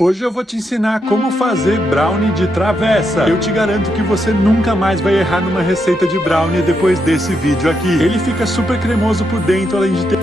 Hoje eu vou te ensinar como fazer brownie de travessa. Eu te garanto que você nunca mais vai errar numa receita de brownie depois desse vídeo aqui. Ele fica super cremoso por dentro, além de ter